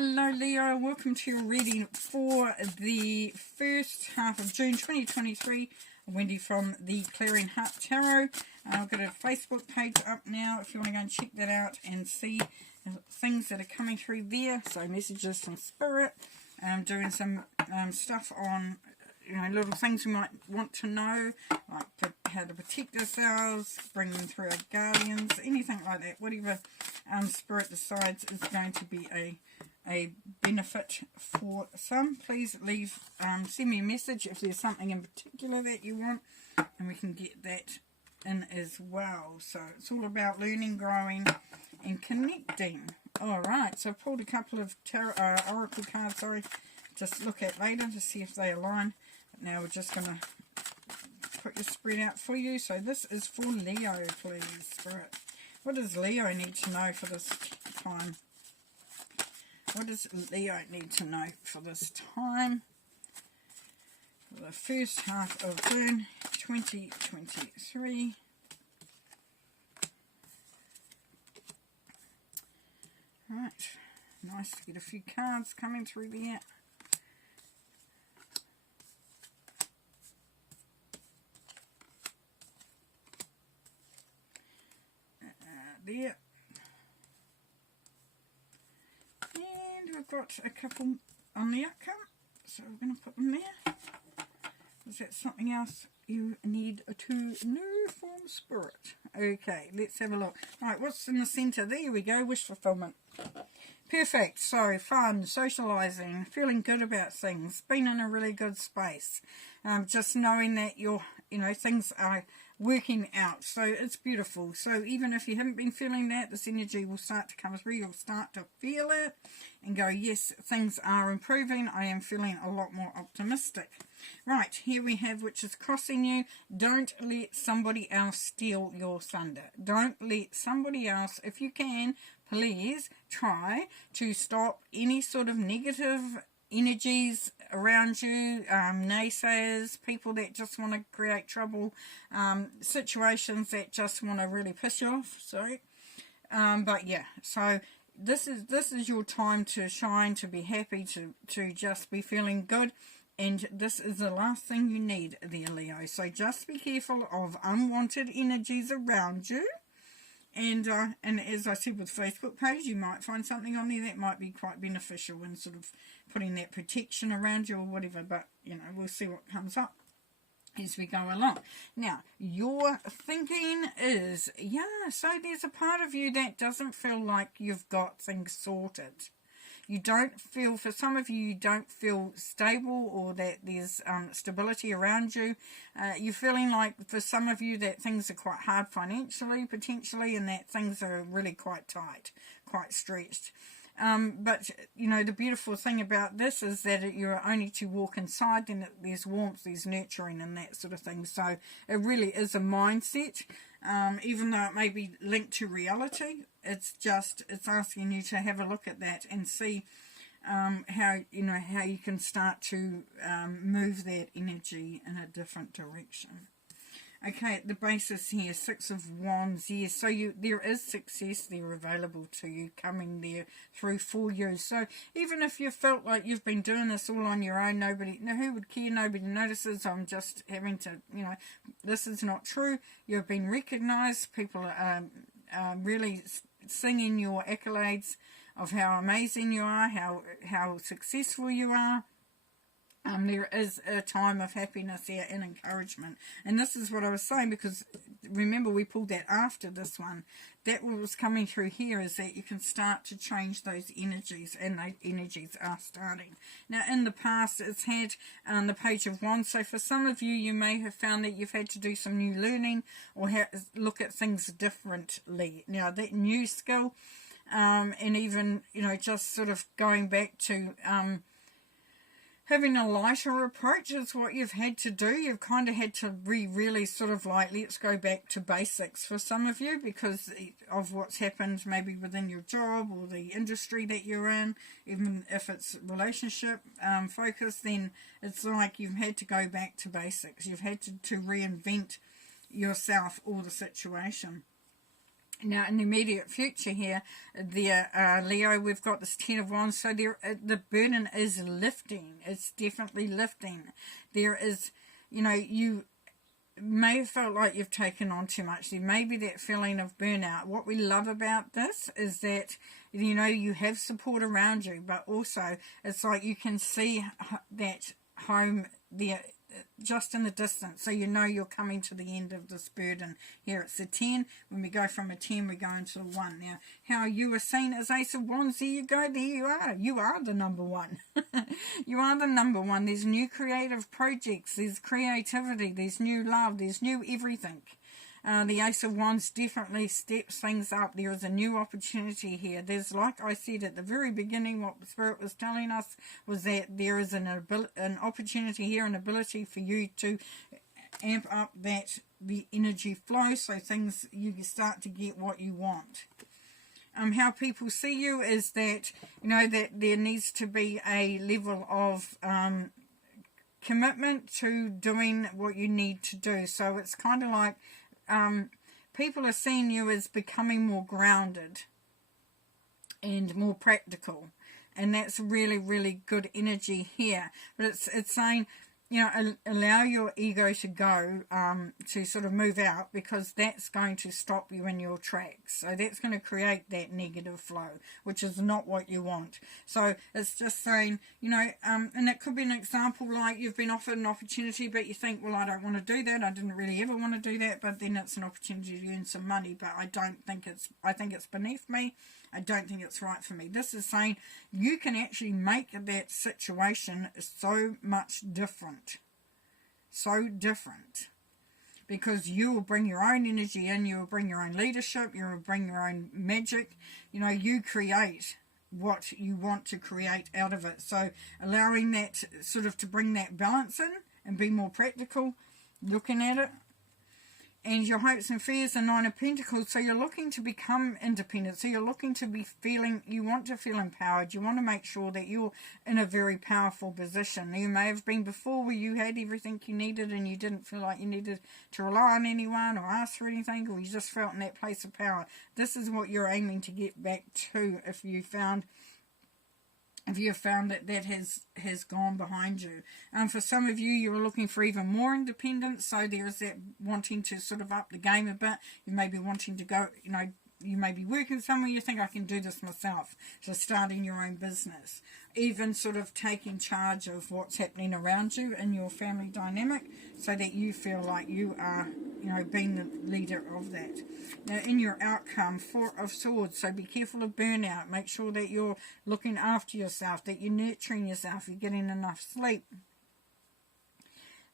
Hello Leo, welcome to your reading for the first half of June 2023. I'm Wendy from the Clearing Heart Tarot. I've got a Facebook page up now if you want to go and check that out and see things that are coming through there. So messages from Spirit, doing some stuff on, you know, little things we might want to know, like how to protect ourselves, bring them through our guardians, anything like that. Whatever Spirit decides is going to be a benefit for some. Please leave, send me a message if there's something in particular that you want, and we can get that in as well. So it's all about learning, growing, and connecting. Alright, so I've pulled a couple of oracle cards, just look at later to see if they align. But now we're just going to put your spread out for you. So this is for Leo, please, Spirit. What does Leo need to know for this time? What does Leo need to know for this time? For the first half of June 2023. Right, nice to get a few cards coming through there. There. And we've got a couple on the outcome, so we're going to put them there. Is that something else you need to know from Spirit? Okay, let's have a look. Right, what's in the centre? There we go, wish fulfillment. Perfect. So, fun, socialising, feeling good about things, being in a really good space. Just knowing that things are working out. So it's beautiful. So even if you haven't been feeling that, this energy will start to come through. You'll start to feel it and go, yes, things are improving. I am feeling a lot more optimistic. Right, here we have which is crossing you. Don't let somebody else steal your thunder. Don't let somebody else, if you can, please try to stop any sort of negative energies around you, naysayers, people that just want to create trouble, situations that just want to really piss you off, but yeah, so this is your time to shine, to be happy, to just be feeling good, and this is the last thing you need there, Leo. So just be careful of unwanted energies around you. And as I said with Facebook page, you might find something on there that might be quite beneficial in sort of putting that protection around you or whatever. But, we'll see what comes up as we go along. Now, your thinking is, so there's a part of you that doesn't feel like you've got things sorted. You don't feel, for some of you, you don't feel stable or that there's stability around you. You're feeling like, for some of you, that things are quite hard financially, potentially, and that things are really quite tight, quite stretched. But, the beautiful thing about this is that you're only to walk inside, then there's warmth, there's nurturing and that sort of thing. So it really is a mindset, even though it may be linked to reality. It's asking you to have a look at that and see how you can start to move that energy in a different direction. Okay, at the basis here, Six of Wands, yes, so there is success there available to you coming there through for you. So even if you felt like you've been doing this all on your own, who would care, nobody notices, I'm just having to, this is not true. You've been recognised, people are really singing your accolades of how amazing you are, how successful you are. There is a time of happiness here and encouragement. And this is what I was saying, because remember we pulled that after this one. That what was coming through here is that you can start to change those energies, and those energies are starting. Now in the past it's had the Page of Wands, so for some of you, you may have found that you've had to do some new learning or look at things differently. Now that new skill, and even, just sort of going back to having a lighter approach is what you've had to do. You've kind of had to really sort of like, let's go back to basics for some of you because of what's happened maybe within your job or the industry that you're in. Even if it's relationship focused, then it's like you've had to go back to basics. You've had to reinvent yourself or the situation. Now, in the immediate future here, Leo, we've got this Ten of Wands, so the burden is lifting. It's definitely lifting. There is, you know, you may have felt like you've taken on too much. There may be that feeling of burnout. What we love about this is that, you know, you have support around you, but also it's like you can see that home there just in the distance, so you know you're coming to the end of this burden. Here it's a 10. When we go from a 10, we go into a 1. Now, how you were seen as Ace of Wands, there you go, there you are. You are the number one. You are the number one. There's new creative projects, there's creativity, there's new love, there's new everything. The Ace of Wands definitely steps things up. There is a new opportunity here. There's, like I said at the very beginning, what the Spirit was telling us was that there is an opportunity here, an ability for you to amp up the energy flow, so things, you start to get what you want. How people see you is that, you know, that there needs to be a level of commitment to doing what you need to do. So it's kind of like people are seeing you as becoming more grounded and more practical, and that's really, really good energy here. But it's saying, you know, allow your ego to go, to sort of move out, because that's going to stop you in your tracks. So that's going to create that negative flow, which is not what you want. So it's just saying, you know, and it could be an example like you've been offered an opportunity, but you think, well, I don't want to do that. I didn't really ever want to do that, but then it's an opportunity to earn some money, but I think it's beneath me. I don't think it's right for me. This is saying you can actually make that situation so much different. So different. Because you will bring your own energy in, you will bring your own leadership, you will bring your own magic. You know, you create what you want to create out of it. So allowing that sort of to bring that balance in and be more practical, looking at it. And your hopes and fears are 9 of Pentacles, so you're looking to become independent. So you're looking to be feeling, you want to feel empowered. You want to make sure that you're in a very powerful position. You may have been before where you had everything you needed and you didn't feel like you needed to rely on anyone or ask for anything, or you just felt in that place of power. This is what you're aiming to get back to if you found that has gone behind you. For some of you, you're looking for even more independence, so there's that wanting to sort of up the game a bit. You may be wanting to go, you know, you may be working somewhere, you think, I can do this myself. So starting your own business. Even sort of taking charge of what's happening around you in your family dynamic, so that you feel like you are, you know, being the leader of that. Now, in your outcome, 4 of Swords, so be careful of burnout. Make sure that you're looking after yourself, that you're nurturing yourself, you're getting enough sleep.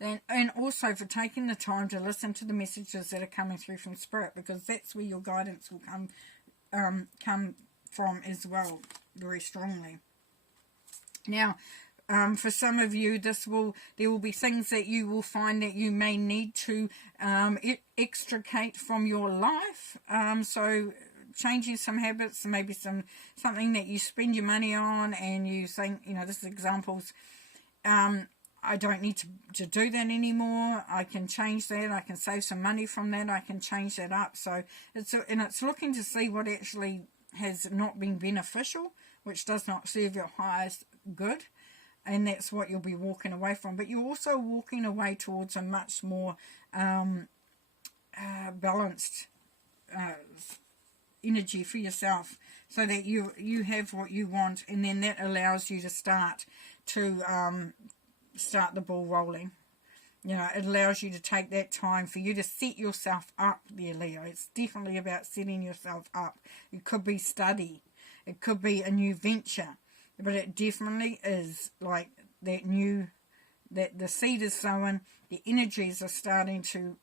And also for taking the time to listen to the messages that are coming through from Spirit, because that's where your guidance will come from as well, very strongly. Now, for some of you, there will be things that you will find that you may need to extricate from your life. So changing some habits, maybe something that you spend your money on, and you think, you know, this is examples. I don't need to do that anymore. I can change that. I can save some money from that. I can change that up. So it's looking to see what actually has not been beneficial, which does not serve your highest good, and that's what you'll be walking away from. But you're also walking away towards a much more balanced energy for yourself, so that you have what you want, and then that allows you to start the ball rolling. You know, it allows you to take that time for you to set yourself up there, Leo. It's definitely about setting yourself up. It could be study. It could be a new venture. But it definitely is like that the seed is sown, the energies are starting to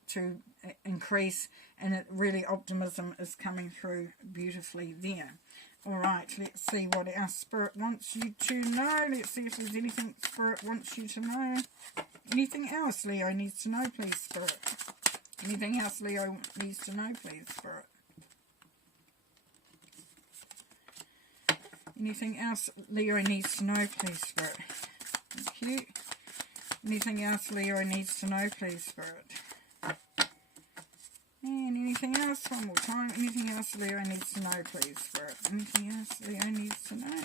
increase, and it really, optimism is coming through beautifully there. Alright, let's see what our Spirit wants you to know. Let's see if there's anything Spirit wants you to know. Anything else Leo needs to know, please, Spirit? Anything else Leo needs to know, please, Spirit? Anything else Leo needs to know, please, Spirit? Thank you. Anything else Leo needs to know, please, Spirit? And anything else? One more time. Anything else Leo needs to know, please, Spirit? Anything else Leo needs to know?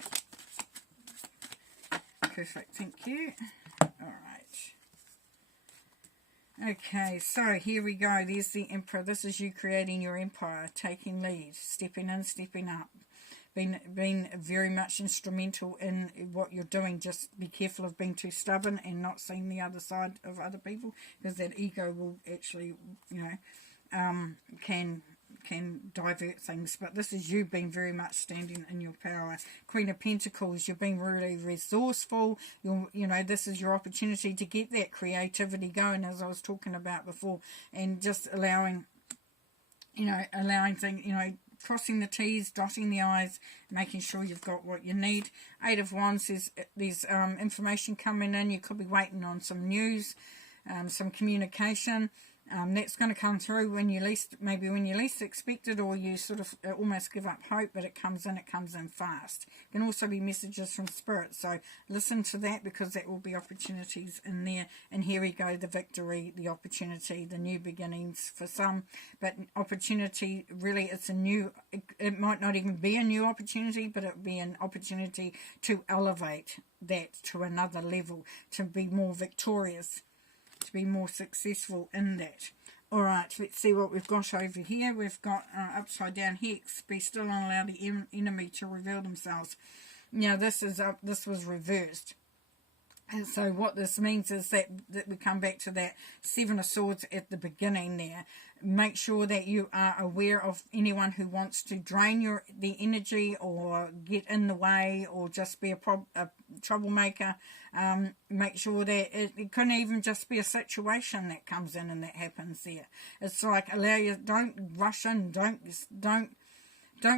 Perfect, thank you. Alright. Okay, so here we go. There's the Emperor. This is you creating your empire, taking lead, stepping in, stepping up. Been very much instrumental in what you're doing. Just be careful of being too stubborn and not seeing the other side of other people, because that ego will actually, you know, can divert things. But this is you being very much standing in your power. Queen of Pentacles, you're being really resourceful. You know, this is your opportunity to get that creativity going, as I was talking about before, and just allowing things, you know, crossing the T's, dotting the I's, making sure you've got what you need. Eight of Wands is there's information coming in. You could be waiting on some news, some communication. That's going to come through when you least expect it, or you sort of almost give up hope, but it comes in fast. It can also be messages from Spirit, so listen to that, because that will be opportunities in there. And here we go, the victory, the opportunity, the new beginnings for some. But opportunity, really, it's a new, it might not even be a new opportunity, but it will be an opportunity to elevate that to another level, to be more victorious, to be more successful in that. Alright, let's see what we've got over here. We've got upside down hex, be still and allow the enemy to reveal themselves. Now this was reversed. And so what this means is that we come back to that Seven of Swords at the beginning there. Make sure that you are aware of anyone who wants to drain the energy, or get in the way, or just be a troublemaker. Make sure that it couldn't even just be a situation that comes in and that happens there. It's like, don't rush in, don't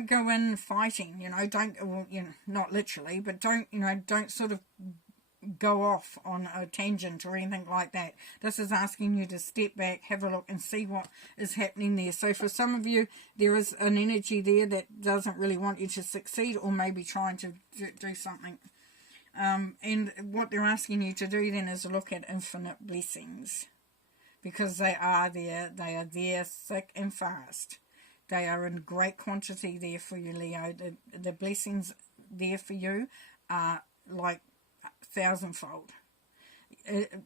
go in fighting, you know, not literally, but don't sort of go off on a tangent or anything like that. This is asking you to step back, have a look and see what is happening there. So for some of you, there is an energy there that doesn't really want you to succeed, or maybe trying to do something. And what they're asking you to do then is look at infinite blessings, because they are there thick and fast. They are in great quantity there for you, Leo. The blessings there for you are like thousandfold,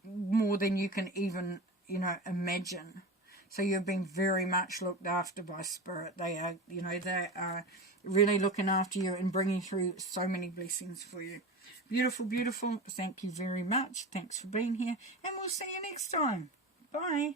more than you can even, imagine. So you've been very much looked after by Spirit. They are really looking after you and bringing through so many blessings for you. Beautiful, beautiful. Thank you very much. Thanks for being here, and we'll see you next time. Bye.